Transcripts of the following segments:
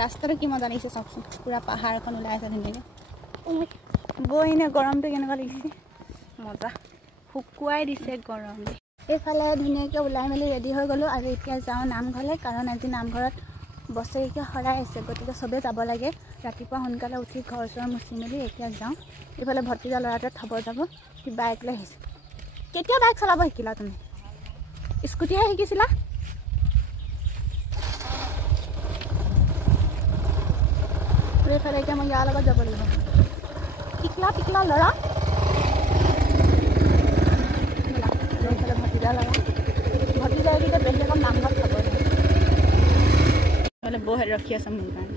ৰাস্তাটো কি মজা লাগিছে চাওকচোন পুৰা পাহাৰ এখন ওলাই আছে ধুনীয়াকৈ বৈ এনে গৰমটো কেনেকুৱা লাগিছে মজা শুকুৱাই দিছে গৰম এইফালে ধুনীয়াকৈ ওলাই মেলি ৰেডি হৈ গ'লোঁ আৰু এতিয়া যাওঁ নামঘৰলৈ কাৰণ আজি নামঘৰত বছৰেকীয়া শৰাই আছে গতিকে চবেই যাব লাগে ৰাতিপুৱা সোনকালে উঠি ঘৰ চৰ মুচি মেলি এতিয়া যাওঁ এইফালে ভতিজা ল'ৰাটোৱে থ'ব যাব সি বাইক লৈ আহিছে কেতিয়া বাইক চলাব শিকিলা তুমি স্কুটিহে শিকিছিলা এইফালে এতিয়া মই ইয়াৰ লগত যাব লাগিব টিকলা ল'ৰা এইফালে ভতিজা ল'ৰা ভতিজা এইকেইটা বেছি অকণ নামঘৰত খাব এইফালে বৌহে ৰখি আছে মোৰ কাৰণে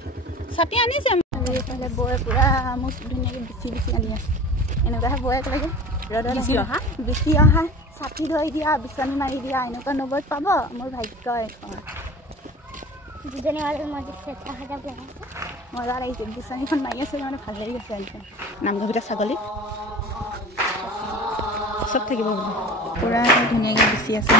ছাতি আনিছে এইফালে বৌয়ে পুৰা মোক ধুনীয়াকৈ বিচি আনি আছে এনেকুৱাহে বৌয়েক লাগে ৰ'দত বিচি অহা ছাতি ধৰি দিয়া বিচনী মাৰি দিয়া এনেকুৱা নবৌত পাব মোৰ ভাগ্য এখন মজা লাগিছে বিচনীখন মাৰি আছে মানে ভাল লাগি আছে নামঘৰ ভিতৰত ছাগলী চব থাকিব পুৰা ধুনীয়াকৈ বিচি আছে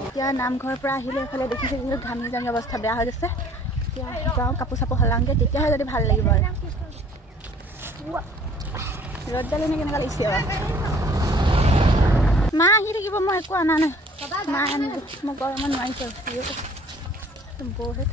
এতিয়া নামঘৰৰ পৰা আহিলে এইফালে দেখিছে যিহেতু ঘামি জামি অৱস্থা বেয়া হৈ গৈছে এতিয়া যাওঁ কাপোৰ চাপোৰ সলাওঁগৈ তেতিয়াহে যদি ভাল লাগিব আৰু ৰ'দডাল এনে কেনেকুৱা লাগিছে মা আহি থাকিব মই একো অনা নাই মা আনিব মই গৰমত নোৱাৰিছোঁ বৌহে